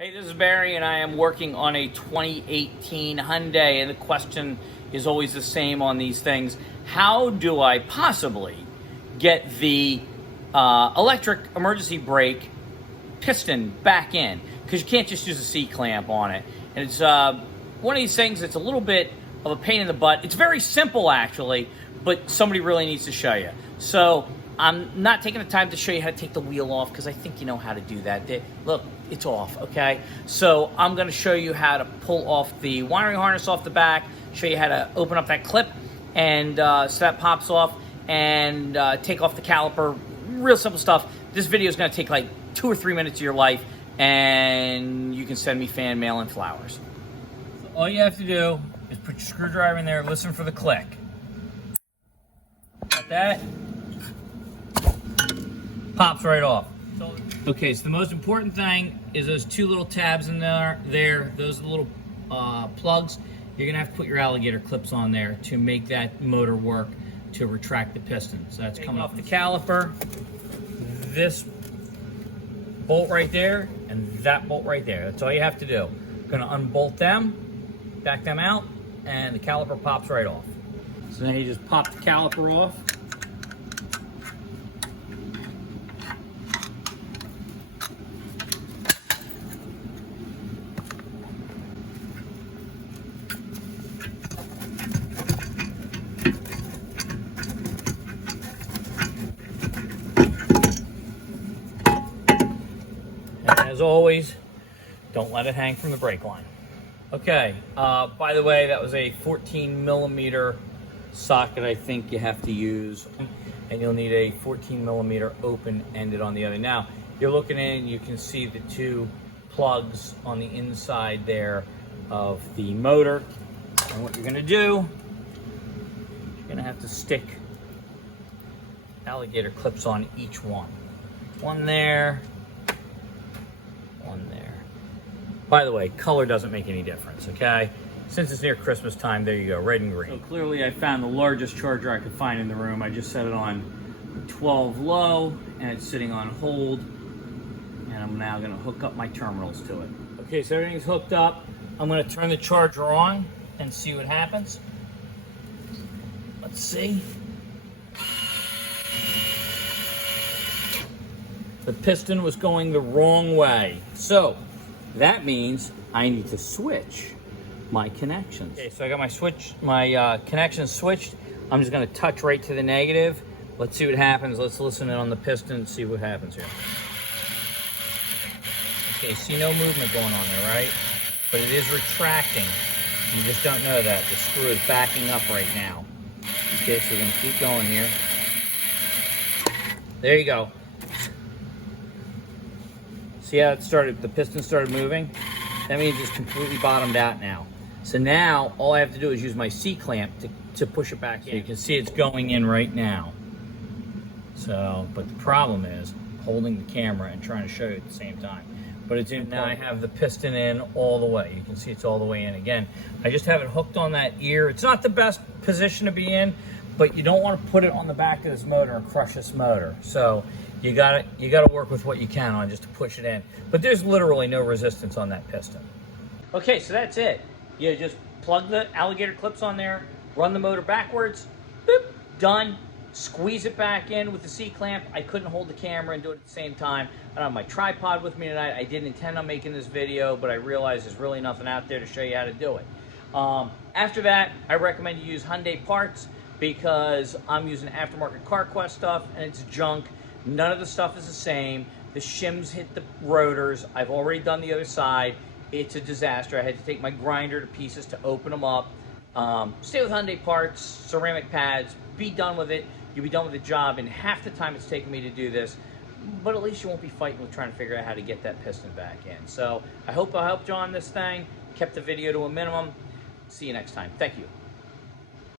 Hey, this is Barry, and I am working on a 2018 Hyundai, and the question is always the same on these things. How do I possibly get the electric emergency brake piston back in? Because you can't just use a C-clamp on it. And it's one of these things that's a little bit of a pain in the butt. It's very simple, actually, but somebody really needs to show you. So I'm not taking the time to show you how to take the wheel off because I think you know how to do that. Look, it's off, okay? So I'm gonna show you how to pull off the wiring harness off the back, show you how to open up that clip, and so that pops off, and take off the caliper. Real simple stuff. This video is gonna take like 2 or 3 minutes of your life, and you can send me fan mail and flowers. So all you have to do is put your screwdriver in there, listen for the click. Got that? Pops right off. Okay, so the most important thing is those 2 little tabs in there. Those are the little plugs. You're gonna have to put your alligator clips on there to make that motor work to retract the piston. So that's coming off the caliper. This bolt right there and that bolt right there. That's all you have to do. Gonna unbolt them, back them out, and the caliper pops right off. So then you just pop the caliper off. As always, don't let it hang from the brake line. Okay, by the way, that was a 14mm socket I think you have to use, and you'll need a 14mm open-ended on the other. Now, you're looking in, you can see the 2 plugs on the inside there of the motor. And what you're gonna do, you're gonna have to stick alligator clips on each one. One there, one there. By the way, color doesn't make any difference, okay? Since it's near Christmas time, there you go, red and green. So clearly I found the largest charger I could find in the room. I just set it on 12 low, and it's sitting on hold. And I'm now gonna hook up my terminals to it. Okay, so everything's hooked up. I'm gonna turn the charger on and see what happens. Let's see. The piston was going the wrong way. So that means I need to switch my connections. Okay, so I got my connections switched. I'm just gonna touch right to the negative. Let's see what happens. Let's listen in on the piston and see what happens here. Okay, see no movement going on there, right? But it is retracting. You just don't know that. The screw is backing up right now. Okay, so we're gonna keep going here. There you go. See how it started, the piston started moving? That means it's completely bottomed out now. So now, all I have to do is use my C-clamp to push it back in. So you can see it's going in right now. So, but the problem is holding the camera and trying to show you at the same time. But it's in, now I have the piston in all the way. You can see it's all the way in. Again, I just have it hooked on that ear. It's not the best position to be in, but you don't want to put it on the back of this motor and crush this motor. So you gotta work with what you can on just to push it in. But there's literally no resistance on that piston. Okay, so that's it. You just plug the alligator clips on there, run the motor backwards, boop, done. Squeeze it back in with the C-clamp. I couldn't hold the camera and do it at the same time. I don't have my tripod with me tonight. I didn't intend on making this video, but I realized there's really nothing out there to show you how to do it. After that, I recommend you use Hyundai parts because I'm using aftermarket CarQuest stuff and it's junk. None of the stuff is the same. The shims hit the rotors. I've already done the other side. It's a disaster. I had to take my grinder to pieces to open them up. Stay with Hyundai parts, ceramic pads, be done with it. You'll be done with the job in half the time it's taken me to do this, but at least you won't be fighting with trying to figure out how to get that piston back in. So I hope I helped you on this thing, kept the video to a minimum. See you next time. Thank you.